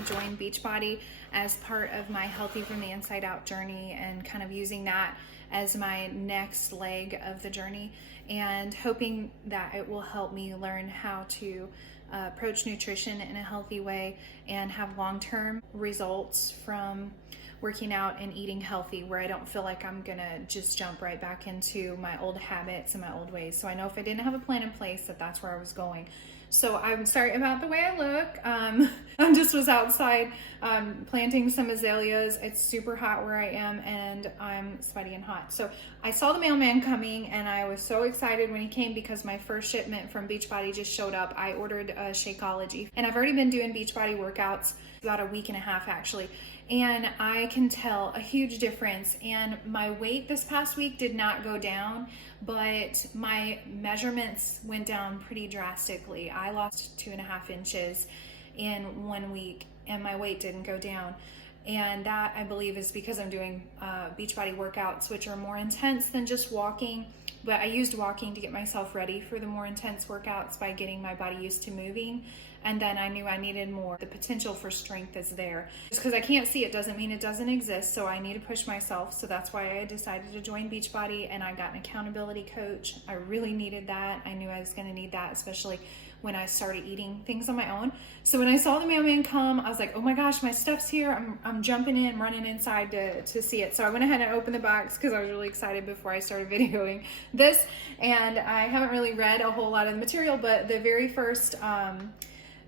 me join Beachbody as part of my Healthy from the Inside Out journey, and kind of using that as my next leg of the journey, and hoping that it will help me learn how to approach nutrition in a healthy way and have long-term results from working out and eating healthy, where I don't feel like I'm gonna just jump right back into my old habits and my old ways. So I know if I didn't have a plan in place, that's where I was going. So I'm sorry about the way I look. I just was outside planting some azaleas. It's super hot where I am, and I'm sweaty and hot. So I saw the mailman coming, and I was so excited when he came because my first shipment from Beachbody just showed up. I ordered Shakeology, and I've already been doing Beachbody workouts about a week and a half actually. And I can tell a huge difference. And my weight this past week did not go down, but my measurements went down pretty drastically. I lost 2.5 inches in 1 week, and my weight didn't go down. And that, I believe, is because I'm doing Beachbody workouts, which are more intense than just walking. But I used walking to get myself ready for the more intense workouts by getting my body used to moving. And then I knew I needed more. The potential for strength is there. Just because I can't see it doesn't mean it doesn't exist. So I need to push myself. So that's why I decided to join Beachbody, and I got an accountability coach. I really needed that. I knew I was going to need that, especially when I started eating things on my own. So when I saw the mailman come, I was like, oh my gosh, my stuff's here. I'm jumping in, running inside to see it. So I went ahead and opened the box because I was really excited before I started videoing this. And I haven't really read a whole lot of the material, but the very first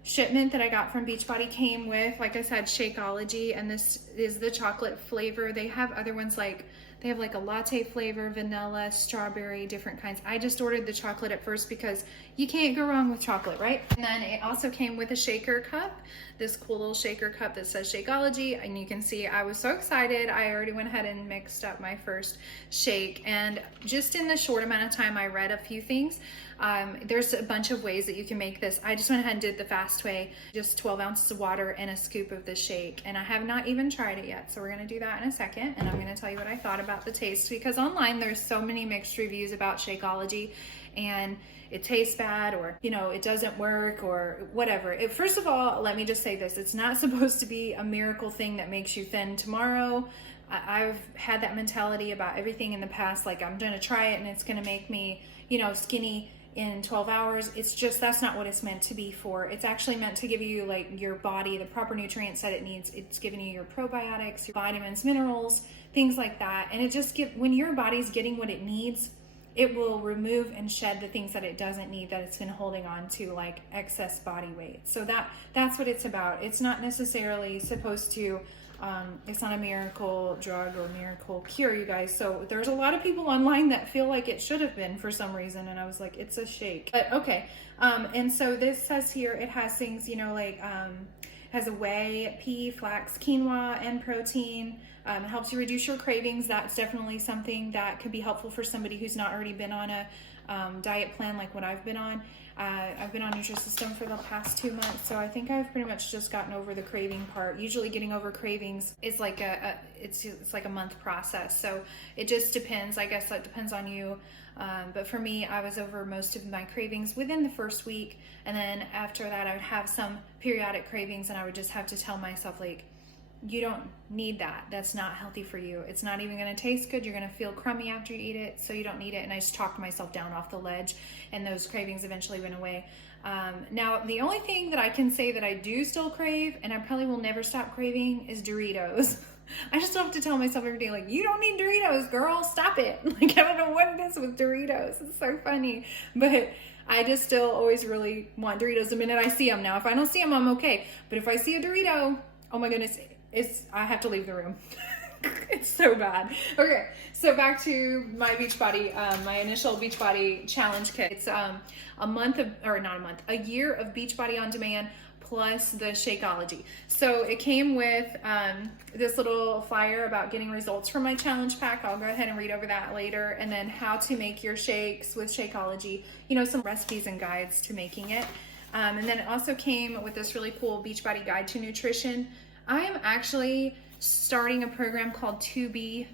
shipment that I got from Beachbody came with, like I said, Shakeology, and this is the chocolate flavor. They have other ones, like they have like a latte flavor, vanilla, strawberry, different kinds. I just ordered the chocolate at first because you can't go wrong with chocolate, right? And then it also came with a shaker cup, this cool little shaker cup that says Shakeology, and you can see I was so excited. I already went ahead and mixed up my first shake, and just in the short amount of time I read a few things. There's a bunch of ways that you can make this. I just went ahead and did the fast way, just 12 ounces of water and a scoop of the shake. And I have not even tried it yet. So we're gonna do that in a second. And I'm gonna tell you what I thought about the taste, because online there's so many mixed reviews about Shakeology, and it tastes bad, or it doesn't work, or whatever. First of all, let me just say this. It's not supposed to be a miracle thing that makes you thin tomorrow. I've had that mentality about everything in the past, like I'm gonna try it and it's gonna make me skinny in 12 hours. It's just, that's not what it's meant to be for. It's actually meant to give you like your body the proper nutrients that it needs. It's giving you your probiotics, your vitamins, minerals, things like that. And it just when your body's getting what it needs, it will remove and shed the things that it doesn't need, that it's been holding on to, like excess body weight. So that's what it's about. It's not necessarily supposed to it's not a miracle drug or miracle cure, you guys. So there's a lot of people online that feel like it should have been for some reason, and I was like, it's a shake. But okay, and so this says here it has things, has a whey, pea, flax, quinoa, and protein. It helps you reduce your cravings. That's definitely something that could be helpful for somebody who's not already been on a diet plan like what I've been on. I've been on Nutrisystem for the past 2 months, so I think I've pretty much just gotten over the craving part. Usually getting over cravings is like it's like a month process, so it just depends. I guess that depends on you. But for me, I was over most of my cravings within the first week, and then after that I would have some periodic cravings, and I would just have to tell myself, like, you don't need that. That's not healthy for you. It's not even gonna taste good. You're gonna feel crummy after you eat it, so you don't need it. And I just talked myself down off the ledge, and those cravings eventually went away. Now, the only thing that I can say that I do still crave, and I probably will never stop craving, is Doritos. I just have to tell myself every day, like, you don't need Doritos, girl, stop it. Like, I don't know what it is with Doritos. It's so funny. But I just still always really want Doritos the minute I see them. Now, if I don't see them, I'm okay. But if I see a Dorito, oh my goodness, I have to leave the room. It's so bad. Okay, so back to my Beachbody, my initial Beachbody challenge kit. It's a year of Beachbody on demand plus the Shakeology. So it came with this little flyer about getting results from my challenge pack. I'll go ahead and read over that later. And then how to make your shakes with Shakeology, some recipes and guides to making it. And then it also came with this really cool Beachbody guide to nutrition. I am actually starting a program called 2B.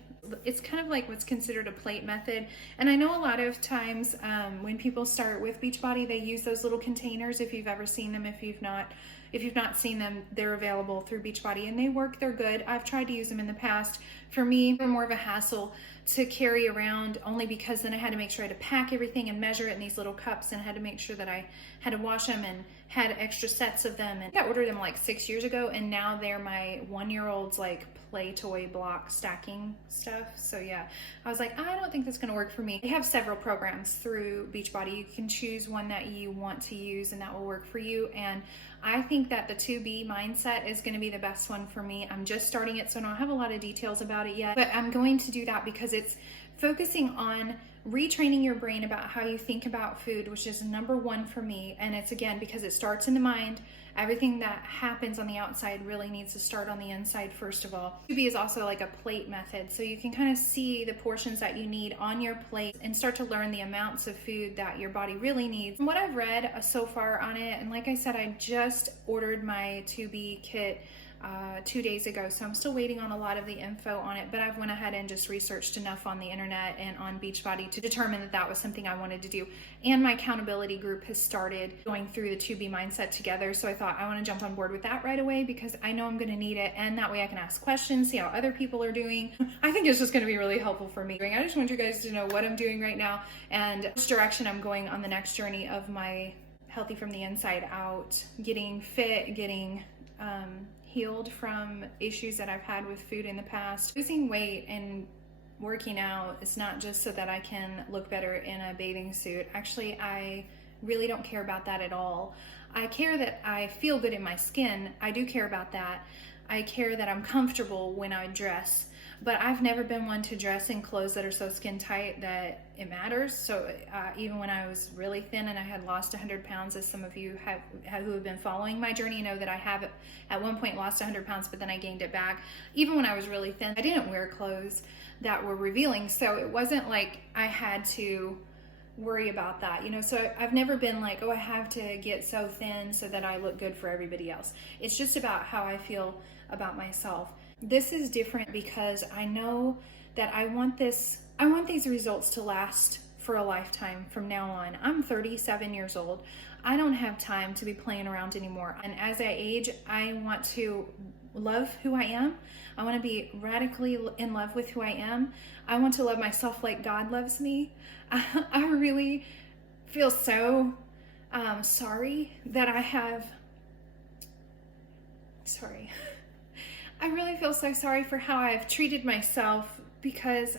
It's kind of like what's considered a plate method. And I know a lot of times when people start with Beachbody, they use those little containers. If you've ever seen them, if you've not, If you've not seen them, they're available through Beachbody and they work, they're good. I've tried to use them in the past. For me, they're more of a hassle to carry around, only because then I had to make sure I had to pack everything and measure it in these little cups, and I had to make sure that I had to wash them and had extra sets of them. And I ordered them like 6 years ago, and now they're my 1-year-old's like play toy block stacking stuff. So yeah, I was like, I don't think that's gonna work for me. They have several programs through Beachbody. You can choose one that you want to use and that will work for you. And I think that the 2B mindset is going to be the best one for me. I'm just starting it, so I don't have a lot of details about it yet, but I'm going to do that because it's focusing on retraining your brain about how you think about food, which is number one for me. And it's, again, because it starts in the mind. Everything that happens on the outside really needs to start on the inside first of all. 2B is also like a plate method, so you can kind of see the portions that you need on your plate and start to learn the amounts of food that your body really needs. From what I've read so far on it, and like I said, I just ordered my 2B kit 2 days ago, so I'm still waiting on a lot of the info on it, but I've went ahead and just researched enough on the internet and on Beachbody to determine that that was something I wanted to do. And my accountability group has started going through the 2B mindset together, so I thought I want to jump on board with that right away because I know I'm going to need it, and that way I can ask questions, see how other people are doing. I think it's just going to be really helpful for me. I just want you guys to know what I'm doing right now and which direction I'm going on the next journey of my healthy from the inside out, getting fit, getting healed from issues that I've had with food in the past. Losing weight and working out is not just so that I can look better in a bathing suit. Actually, I really don't care about that at all. I care that I feel good in my skin. I do care about that. I care that I'm comfortable when I dress. But I've never been one to dress in clothes that are so skin tight that it matters. So even when I was really thin and I had lost 100 pounds, as some of you who have been following my journey know that I have at one point lost 100 pounds, but then I gained it back. Even when I was really thin, I didn't wear clothes that were revealing. So it wasn't like I had to worry about that, you know. So I've never been like, oh, I have to get so thin so that I look good for everybody else. It's just about how I feel about myself. This is different because I know that I want these results to last for a lifetime from now on. I'm 37 years old. I don't have time to be playing around anymore. And as I age, I want to love who I am. I want to be radically in love with who I am. I want to love myself like God loves me. I really feel so sorry that I really feel so sorry for how I've treated myself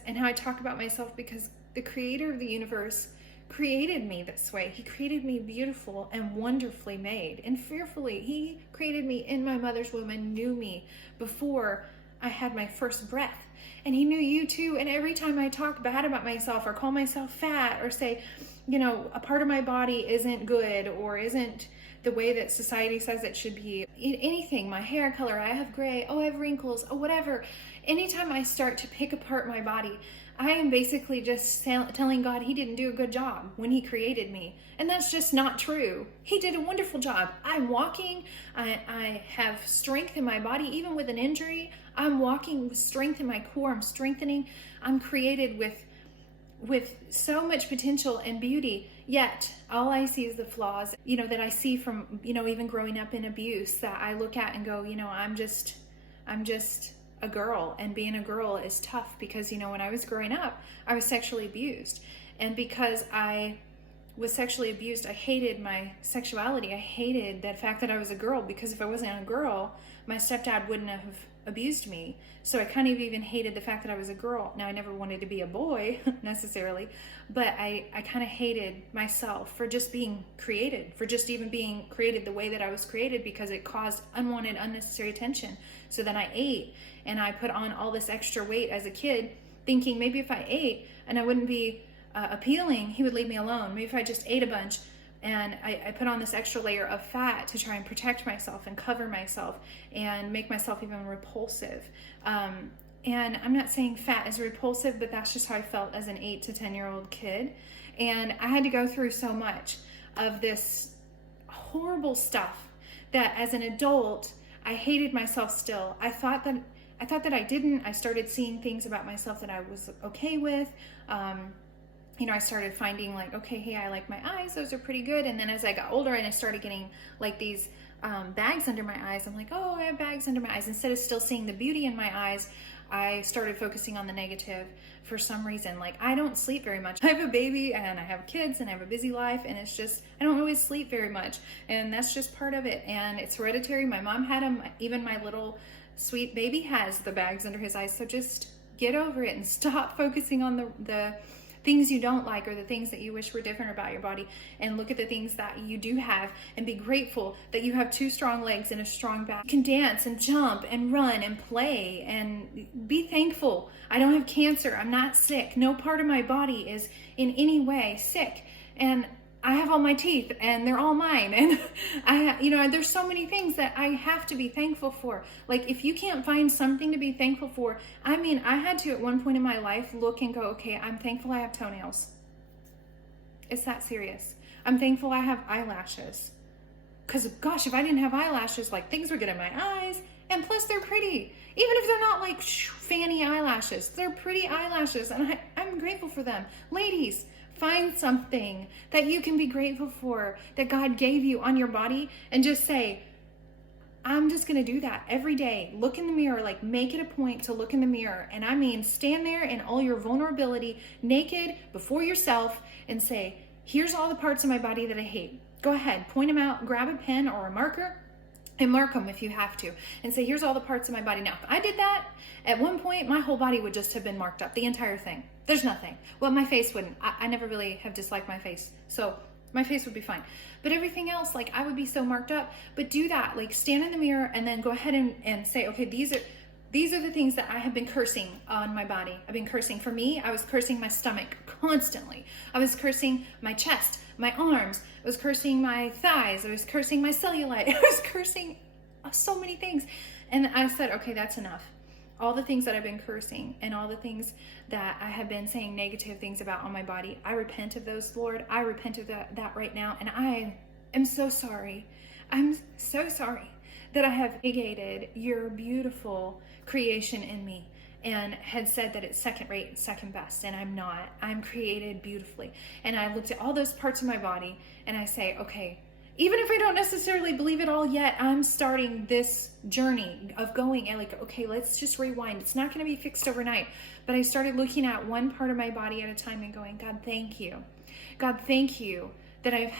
and how I talk about myself, because the creator of the universe created me this way. He created me beautiful and wonderfully made and fearfully. He created me in my mother's womb and knew me before I had my first breath. And he knew you too. And every time I talk bad about myself or call myself fat or say, you know, a part of my body isn't good or isn't the way that society says it should be, anything, my hair color, I have gray, oh, I have wrinkles, oh, whatever. Anytime I start to pick apart my body, I am basically just telling God he didn't do a good job when he created me. And that's just not true. He did a wonderful job. I'm walking, I have strength in my body, even with an injury. I'm walking with strength in my core, I'm strengthening. I'm created with so much potential and beauty, yet all I see is the flaws, you know, that I see from, you know, even growing up in abuse, that I look at and go, you know, I'm just a girl, and being a girl is tough because, you know, when I was growing up, I was sexually abused. And because I was sexually abused, I hated my sexuality. I hated that fact that I was a girl, because if I wasn't a girl, my stepdad wouldn't have abused me. So I kind of even hated the fact that I was a girl. Now, I never wanted to be a boy necessarily, but I kind of hated myself for just being created, for just even being created the way that I was created, because it caused unwanted, unnecessary attention. So then I ate, and I put on all this extra weight as a kid, thinking maybe if I ate and I wouldn't be appealing, he would leave me alone. Maybe if I just ate a bunch, and I put on this extra layer of fat to try and protect myself and cover myself and make myself even repulsive. And I'm not saying fat is repulsive, but that's just how I felt as an 8 to 10-year-old kid. And I had to go through so much of this horrible stuff that as an adult, I hated myself still. I thought that I didn't. I started seeing things about myself that I was okay with. I started finding like, okay, hey, I like my eyes. Those are pretty good. And then as I got older and I started getting like these bags under my eyes, I'm like, oh, I have bags under my eyes. Instead of still seeing the beauty in my eyes, I started focusing on the negative for some reason. Like, I don't sleep very much. I have a baby and I have kids and I have a busy life, and it's just, I don't always sleep very much. And that's just part of it. And it's hereditary. My mom had them. Even my little sweet baby has the bags under his eyes. So just get over it and stop focusing on the things you don't like or the things that you wish were different about your body, and look at the things that you do have and be grateful that you have 2 strong legs and a strong back. You can dance and jump and run and play, and be thankful. I don't have cancer. I'm not sick. No part of my body is in any way sick. And I have all my teeth and they're all mine. And there's so many things that I have to be thankful for. Like, if you can't find something to be thankful for, I had to at one point in my life look and go, okay, I'm thankful I have toenails. It's that serious. I'm thankful I have eyelashes. Because gosh, if I didn't have eyelashes, like, things would get in my eyes. And plus they're pretty. Even if they're not like fanny eyelashes, they're pretty eyelashes. And I'm grateful for them. Ladies, find something that you can be grateful for that God gave you on your body, and just say, I'm just going to do that every day. Look in the mirror, like, make it a point to look in the mirror. And stand there in all your vulnerability, naked before yourself, and say, here's all the parts of my body that I hate. Go ahead, point them out, grab a pen or a marker, and mark them if you have to, and say, here's all the parts of my body. Now, if I did that, at one point, my whole body would just have been marked up, the entire thing. There's nothing. Well, my face wouldn't. I never really have disliked my face, so my face would be fine. But everything else, like, I would be so marked up. But do that, like, stand in the mirror and then go ahead and say, okay, these are the things that I have been cursing on my body. I've been cursing. For me, I was cursing my stomach constantly. I was cursing my chest, my arms. I was cursing my thighs. I was cursing my cellulite. I was cursing so many things. And I said, okay, that's enough. All the things that I've been cursing and all the things that I have been saying negative things about on my body, I repent of those, Lord. I repent of that right now. And I am so sorry. I'm so sorry that I have negated your beautiful creation in me and had said that it's second rate, second best, and I'm not. I'm created beautifully. And I looked at all those parts of my body and I say, okay, even if I don't necessarily believe it all yet, I'm starting this journey of going and like, okay, let's just rewind. It's not going to be fixed overnight. But I started looking at one part of my body at a time and going, God, thank you. God, thank you that I have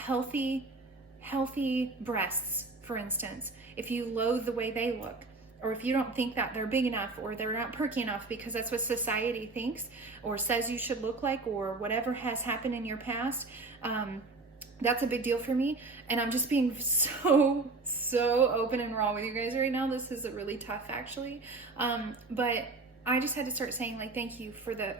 healthy breasts, for instance. If you loathe the way they look, or if you don't think that they're big enough or they're not perky enough because that's what society thinks or says you should look like, or whatever has happened in your past, that's a big deal for me. And I'm just being so open and raw with you guys right now. This is really tough, actually. But I just had to start saying, like, thank you for the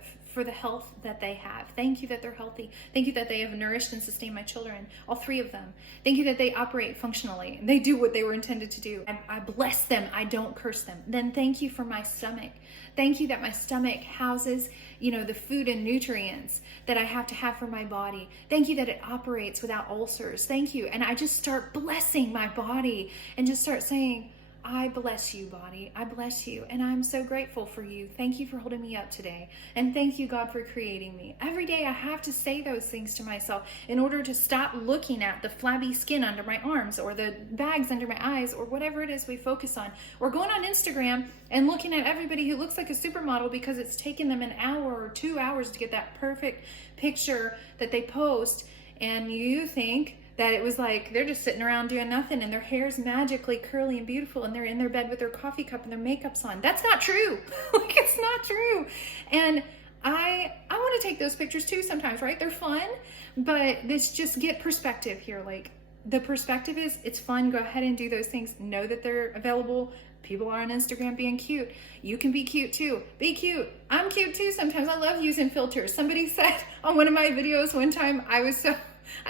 health that they have. Thank you that they're healthy. Thank you that they have nourished and sustained my children, all 3 of them. Thank you that they operate functionally. They do what they were intended to do. I bless them. I don't curse them. Then thank you for my stomach. Thank you that my stomach houses, the food and nutrients that I have to have for my body. Thank you that it operates without ulcers. Thank you. And I just start blessing my body and just start saying, I bless you, body. I bless you. And I'm so grateful for you. Thank you for holding me up today. And thank you, God, for creating me. Every day I have to say those things to myself in order to stop looking at the flabby skin under my arms or the bags under my eyes or whatever it is we focus on. Or going on Instagram and looking at everybody who looks like a supermodel because it's taken them an hour or 2 hours to get that perfect picture that they post. And you think that it was like they're just sitting around doing nothing and their hair's magically curly and beautiful and they're in their bed with their coffee cup and their makeup's on. That's not true. Like, it's not true. And I want to take those pictures too sometimes, right? They're fun, but let's just get perspective here. Like, the perspective is it's fun. Go ahead and do those things. Know that they're available. People are on Instagram being cute. You can be cute too. Be cute. I'm cute too sometimes. I love using filters. Somebody said on one of my videos one time, I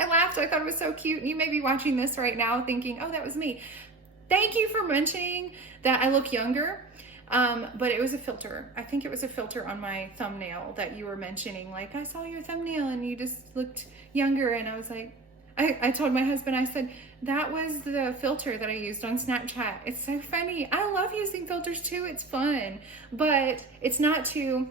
laughed. I thought it was so cute. You may be watching this right now thinking, oh, that was me. Thank you for mentioning that I look younger. But it was a filter. I think it was a filter on my thumbnail that you were mentioning. Like, I saw your thumbnail and you just looked younger. And I was like, I told my husband, I said, that was the filter that I used on Snapchat. It's so funny. I love using filters too. It's fun. But it's not to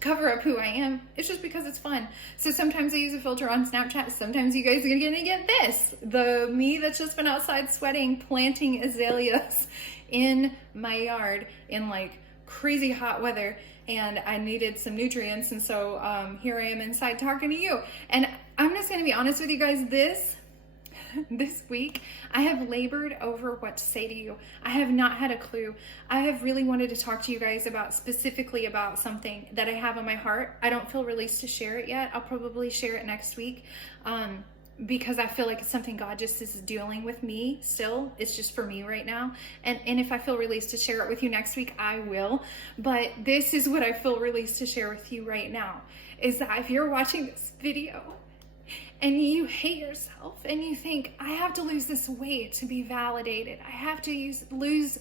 cover up who I am. It's just because it's fun. So sometimes I use a filter on Snapchat. Sometimes you guys are gonna get this. The me that's just been outside sweating, planting azaleas in my yard in like crazy hot weather. And I needed some nutrients. And so here I am inside talking to you. And I'm just gonna be honest with you guys, this week, I have labored over what to say to you. I have not had a clue. I have really wanted to talk to you guys specifically about something that I have on my heart. I don't feel released to share it yet. I'll probably share it next week because I feel like it's something God just is dealing with me still. It's just for me right now. And if I feel released to share it with you next week, I will. But this is what I feel released to share with you right now, is that if you're watching this video and you hate yourself and you think, I have to lose this weight to be validated, I have to lose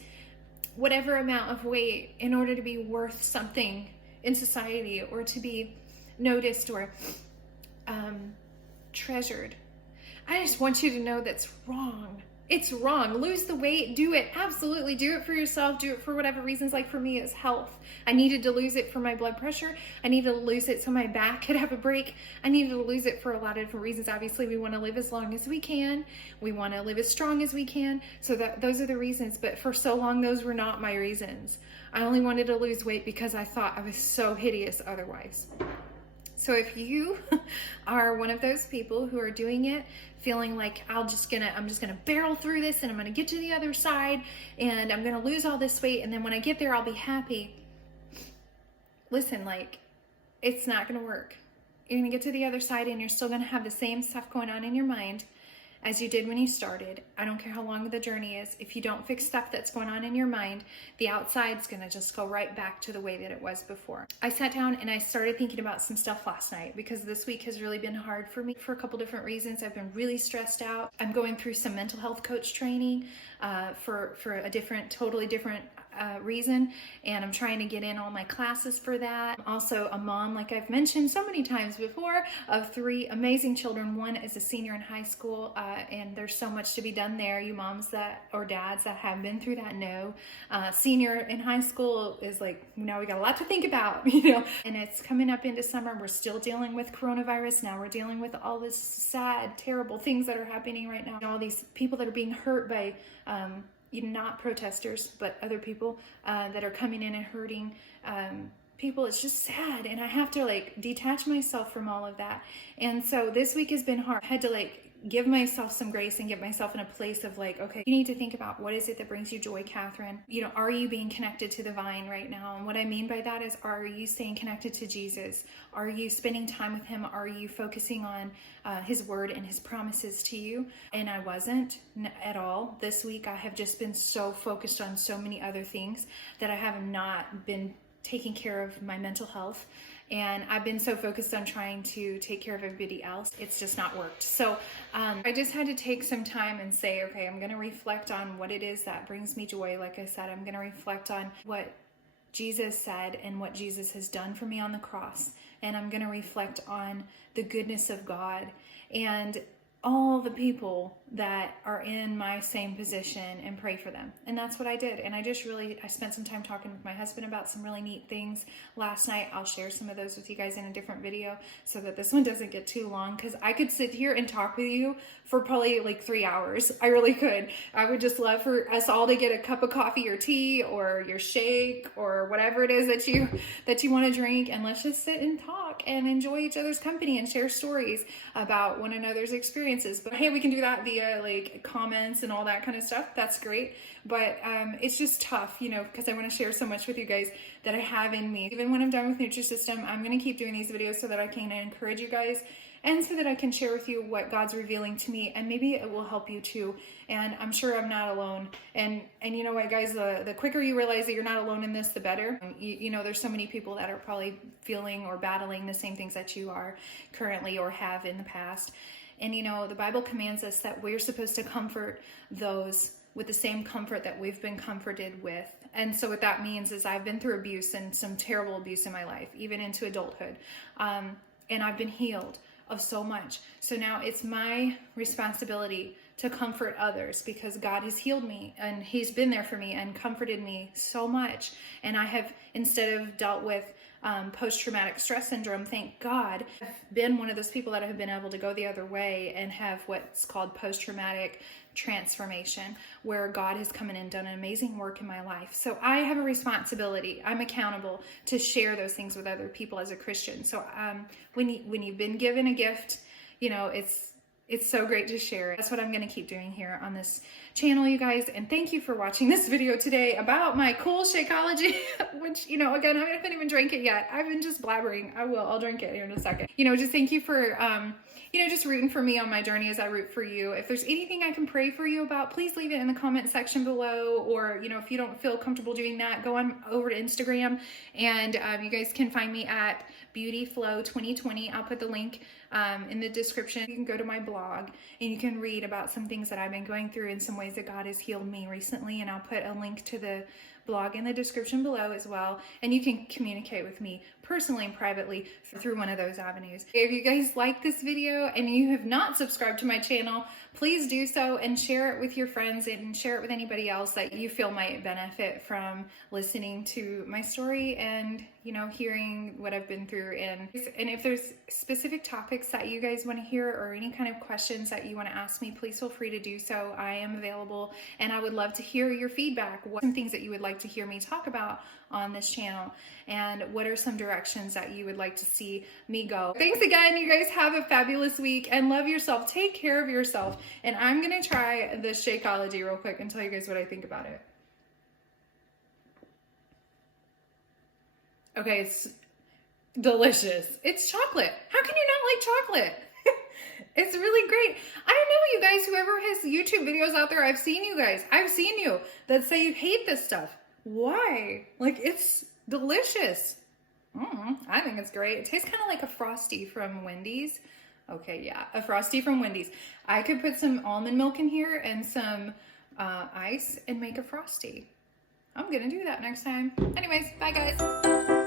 whatever amount of weight in order to be worth something in society or to be noticed or treasured, I just want you to know that's wrong. It's wrong. Lose the weight, do it. Absolutely do it for yourself. Do it for whatever reasons. Like for me, it's health. I needed to lose it for my blood pressure. I needed to lose it so my back could have a break. I needed to lose it for a lot of different reasons. Obviously, we want to live as long as we can. We want to live as strong as we can. So those are the reasons. But for so long, those were not my reasons. I only wanted to lose weight because I thought I was so hideous otherwise. So if you are one of those people who are doing it, feeling like I'm just gonna barrel through this and I'm gonna get to the other side and I'm gonna lose all this weight and then when I get there I'll be happy. Listen, like, it's not gonna work. You're gonna get to the other side and you're still gonna have the same stuff going on in your mind as you did when you started. I don't care how long the journey is. If you don't fix stuff that's going on in your mind, the outside's gonna just go right back to the way that it was before. I sat down and I started thinking about some stuff last night because this week has really been hard for me for a couple different reasons. I've been really stressed out. I'm going through some mental health coach training for a totally different reason, and I'm trying to get in all my classes for that. I'm also a mom, like I've mentioned so many times before, of 3 amazing children. One is a senior in high school, and there's so much to be done there. You moms or dads that have been through that know. Senior in high school is like, now we got a lot to think about, and it's coming up into summer. We're still dealing with coronavirus. Now we're dealing with all this sad, terrible things that are happening right now. All these people that are being hurt by not protesters, but other people that are coming in and hurting people. It's just sad, and I have to detach myself from all of that. And so this week has been hard. I had to give myself some grace and get myself in a place of okay, you need to think about what is it that brings you joy, Catherine. Are you being connected to the vine right now? And what I mean by that is, are you staying connected to Jesus? Are you spending time with him? Are you focusing on his word and his promises to you? And I wasn't at all. This week I have just been so focused on so many other things that I have not been taking care of my mental health. And I've been so focused on trying to take care of everybody else. It's just not worked. So I just had to take some time and say, okay, I'm going to reflect on what it is that brings me joy. Like I said, I'm going to reflect on what Jesus said and what Jesus has done for me on the cross. And I'm going to reflect on the goodness of God and all the people that are in my same position and pray for them. And that's what I did. And I spent some time talking with my husband about some really neat things last night. I'll share some of those with you guys in a different video so that this one doesn't get too long, because I could sit here and talk with you for probably 3 hours. I really could. I would just love for us all to get a cup of coffee or tea or your shake or whatever it is that you want to drink, and let's just sit and talk and enjoy each other's company and share stories about one another's experiences. But hey, we can do that via comments and all that kind of stuff. That's great. But it's just tough, because I want to share so much with you guys that I have in me. Even when I'm done with Nutrisystem, I'm going to keep doing these videos so that I can encourage you guys and so that I can share with you what God's revealing to me, and maybe it will help you too. And I'm sure I'm not alone. And you know what, guys, the quicker you realize that you're not alone in this, the better. There's so many people that are probably feeling or battling the same things that you are currently or have in the past. And the Bible commands us that we're supposed to comfort those with the same comfort that we've been comforted with. And so what that means is I've been through abuse, and some terrible abuse in my life, even into adulthood. And I've been healed of so much. So now it's my responsibility to comfort others, because God has healed me and he's been there for me and comforted me so much. And I have, instead of dealt with post-traumatic stress syndrome, thank God, I've been one of those people that have been able to go the other way and have what's called post-traumatic transformation, where God has come in and done an amazing work in my life. So I have a responsibility. I'm accountable to share those things with other people as a Christian. So when you've been given a gift, you know, it's so great to share it. That's what I'm going to keep doing here on this channel, you guys. And thank you for watching this video today about my cool Shakeology, which, you know, again, I haven't even drank it yet. I've been just blabbering. I'll drink it here in a second. You know, just thank you for, you know, just rooting for me on my journey as I root for you. If there's anything I can pray for you about, please leave it in the comment section below. Or, you know, if you don't feel comfortable doing that, go on over to Instagram, and you guys can find me at BeautyFlow2020. I'll put the link in the description. You can go to my blog and you can read about some things that I've been going through and some ways that God has healed me recently. And I'll put a link to the blog in the description below as well. And you can communicate with me personally and privately through one of those avenues. If you guys like this video and you have not subscribed to my channel, please do so and share it with your friends and share it with anybody else that you feel might benefit from listening to my story and, you know, hearing what I've been through. And if there's specific topics that you guys want to hear or any kind of questions that you want to ask me, please feel free to do so. I am available, and I would love to hear your feedback. What are some things that you would like to hear me talk about on this channel, and what are some directions that you would like to see me go? Thanks again. You guys have a fabulous week and love yourself. Take care of yourself. And I'm going to try the Shakeology real quick and tell you guys what I think about it. Okay, it's delicious. It's chocolate. How can you not like chocolate? It's really great. I don't know, you guys, whoever has YouTube videos out there, I've seen you guys. I've seen you that say you hate this stuff. Why? Like, it's delicious. I think it's great. It tastes kind of like a Frosty from Wendy's. Okay, yeah, a Frosty from Wendy's. I could put some almond milk in here and some ice and make a Frosty. I'm gonna do that next time. Anyways, bye guys.